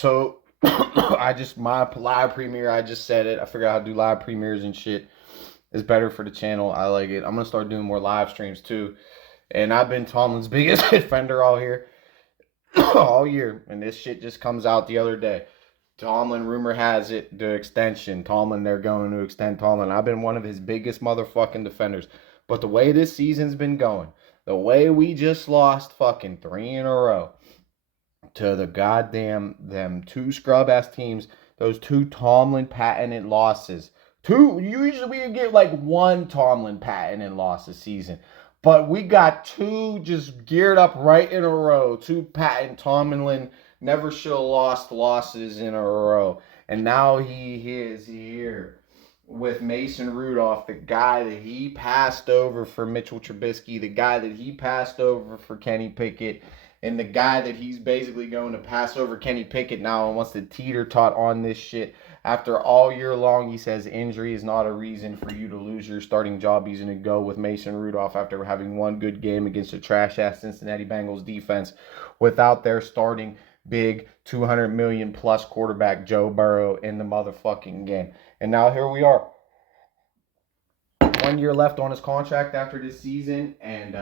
So my live premiere, I just said it. I figured out how to do live premieres and shit. It's better for the channel. I like it. I'm gonna start doing more live streams too. And I've been Tomlin's biggest defender all here, all year. And this shit just comes out the other day. Tomlin, rumor has it, the extension. Tomlin, they're going to extend Tomlin. I've been one of his biggest motherfucking defenders. But the way this season's been going, the way we just lost fucking 3 in a row to the goddamn them 2 scrub ass teams, those 2 Tomlin patented losses. Usually we get like 1 Tomlin patented loss a season. But we got 2 just geared up right in a row. 2 patent Tomlin never should have lost losses in a row. And now he is here with Mason Rudolph, the guy that he passed over for Mitchell Trubisky, the guy that he passed over for Kenny Pickett, and the guy that he's basically going to pass over Kenny Pickett now and wants to teeter-tot on this shit. After all year long, he says injury is not a reason for you to lose your starting job. He's going to go with Mason Rudolph after having one good game against a trash-ass Cincinnati Bengals defense without their starting big 200 million plus quarterback Joe Burrow in the motherfucking game. And now here we are. 1 year left on his contract after this season, and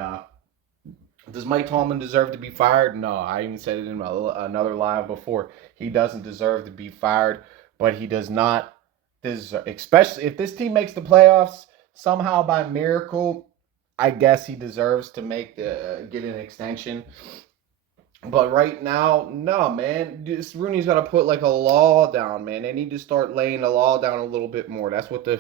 does Mike Tomlin deserve to be fired? No, I even said it in another live before. He doesn't deserve to be fired, but he does not deserve, especially if this team makes the playoffs somehow by miracle, I guess he deserves to get an extension. But right now, no, man. Rooney's got to put like a law down, man. They need to start laying the law down a little bit more. That's what the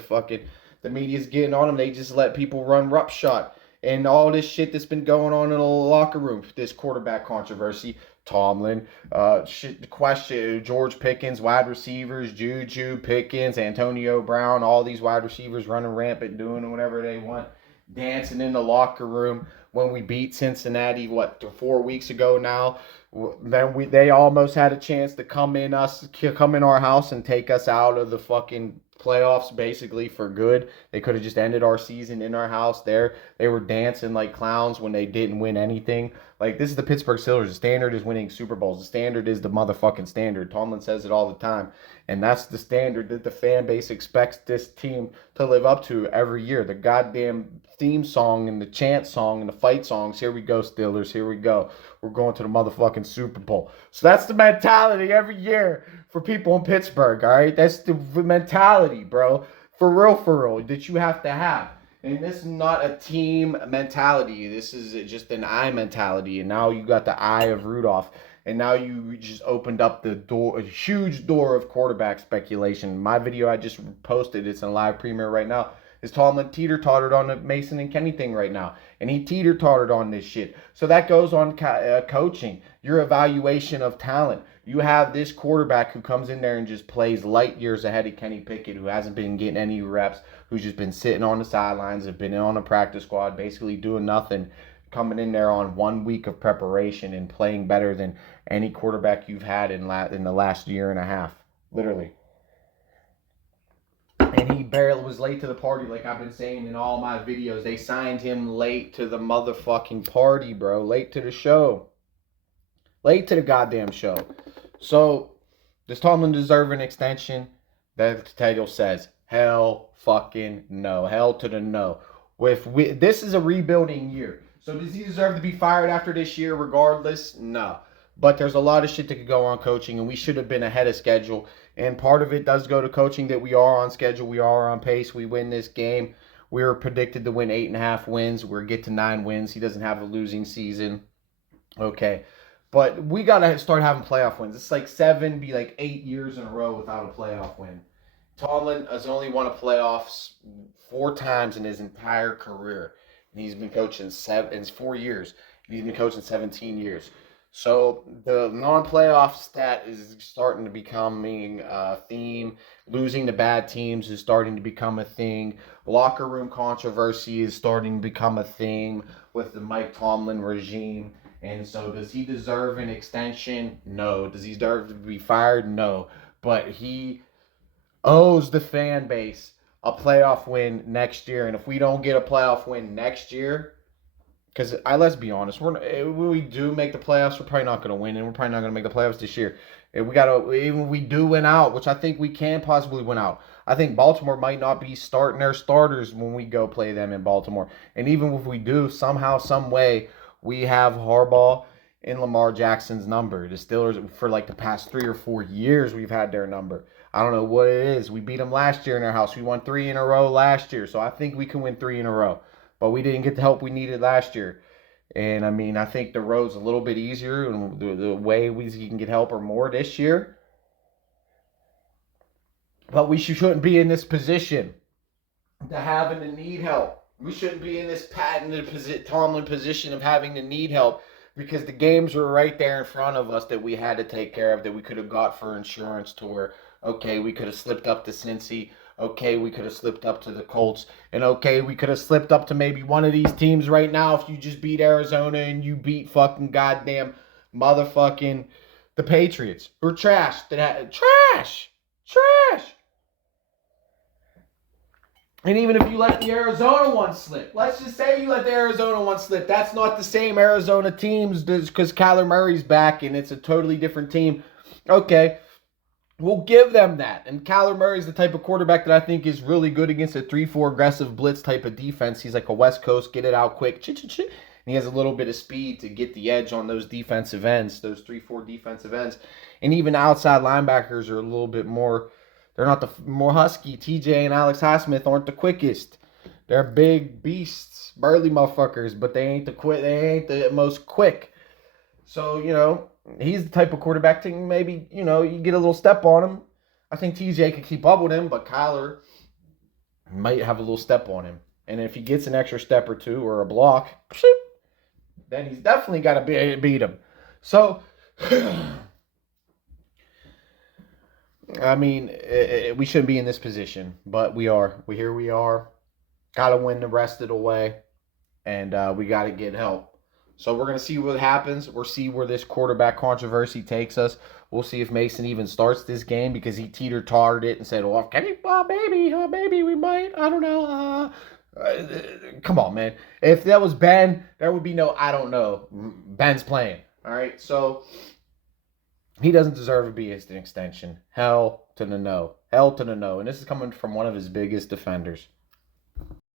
media's getting on them. They just let people run roughshod. And all this shit that's been going on in the locker room, this quarterback controversy, Tomlin, the question, George Pickens, wide receivers, Juju, Pickens, Antonio Brown, all these wide receivers running rampant, doing whatever they want, dancing in the locker room. When we beat Cincinnati, 4 weeks ago now, then they almost had a chance to come in our house and take us out of the fucking playoffs basically for good. They could have just ended our season in our house there. They were dancing like clowns when they didn't win anything. Like, this is the Pittsburgh Steelers. The standard is winning Super Bowls. The standard is the motherfucking standard. Tomlin says it all the time. And that's the standard that the fan base expects this team to live up to every year. The goddamn theme song and the chant song and the fight songs. Here we go, Steelers. Here we go. We're going to the motherfucking Super Bowl. So that's the mentality every year for people in Pittsburgh, all right? That's the mentality, bro. For real, that you have to have. And this is not a team mentality. This is just an I mentality. And now you got the eye of Rudolph. And now you just opened up the door, a huge door of quarterback speculation. My video I just posted, it's in live premiere right now, is Tomlin teeter-tottered on the Mason and Kenny thing right now. And he teeter-tottered on this shit. So that goes on coaching, your evaluation of talent. You have this quarterback who comes in there and just plays light years ahead of Kenny Pickett, who hasn't been getting any reps, who's just been sitting on the sidelines, have been on a practice squad, basically doing nothing, coming in there on 1 week of preparation and playing better than any quarterback you've had in the last year and a half, literally. And he barely was late to the party, like I've been saying in all my videos. They signed him late to the motherfucking party, bro. Late to the show. Late to the goddamn show. So, does Tomlin deserve an extension? The title says, hell fucking no. Hell to the no. This is a rebuilding year. So does he deserve to be fired after this year regardless? No. But there's a lot of shit that could go on coaching, and we should have been ahead of schedule. And part of it does go to coaching, that we are on schedule. We are on pace. We win this game. We were predicted to win 8.5 wins. We'll get to 9 wins. He doesn't have a losing season. Okay. But we got to start having playoff wins. It's like 8 years in a row without a playoff win. Tomlin has only won a playoffs 4 times in his entire career. And he's been coaching 4 years. He's been coaching 17 years. So the non-playoff stat is starting to become a theme. Losing to bad teams is starting to become a thing. Locker room controversy is starting to become a thing with the Mike Tomlin regime. And so does he deserve an extension? No. Does he deserve to be fired? No. But he owes the fan base a playoff win next year. And if we don't get a playoff win next year, Because let's be honest, when we do make the playoffs, we're probably not going to win, and we're probably not going to make the playoffs this year. And even if we do win out, which I think we can possibly win out. I think Baltimore might not be starting their starters when we go play them in Baltimore. And even if we do, somehow, some way, we have Harbaugh and Lamar Jackson's number. The Steelers, for like the past 3 or 4 years, we've had their number. I don't know what it is. We beat them last year in our house. We won 3 in a row last year, so I think we can win 3 in a row. But we didn't get the help we needed last year. And I mean, I think the road's a little bit easier, and the way we can get help are more this year. But we shouldn't be in this position to having to need help. We shouldn't be in this patented Tomlin position of having to need help, because the games were right there in front of us that we had to take care of, that we could have got for insurance, to where, okay, we could have slipped up to Cincy. Okay, we could have slipped up to the Colts. And okay, we could have slipped up to maybe one of these teams right now if you just beat Arizona and you beat fucking goddamn motherfucking the Patriots. Or trash. Trash. And even if you let the Arizona one slip, let's just say you let the Arizona one slip, that's not the same Arizona teams, because Kyler Murray's back and it's a totally different team. Okay, we'll give them that. And Kyler Murray's the type of quarterback that I think is really good against a 3-4 aggressive blitz type of defense. He's like a West Coast, get it out quick, and he has a little bit of speed to get the edge on those defensive ends, those 3-4 defensive ends. And even outside linebackers are a little bit more, they're not the more husky. TJ and Alex Highsmith aren't the quickest. They're big beasts, burly motherfuckers, but they ain't the most quick. So, he's the type of quarterback to maybe, you get a little step on him. I think TJ can keep up with him, but Kyler might have a little step on him. And if he gets an extra step or two or a block, then he's definitely got to beat him. So, I mean, we shouldn't be in this position, but we are. Here we are. Got to win the rest of the way, and we got to get help. So we're going to see what happens. We'll see where this quarterback controversy takes us. We'll see if Mason even starts this game, because he teeter-tottered it and said, well, can he? Maybe we might. I don't know. Come on, man. If that was Ben, there would be no, I don't know. Ben's playing. All right, so he doesn't deserve to be an extension. Hell to the no. And this is coming from one of his biggest defenders.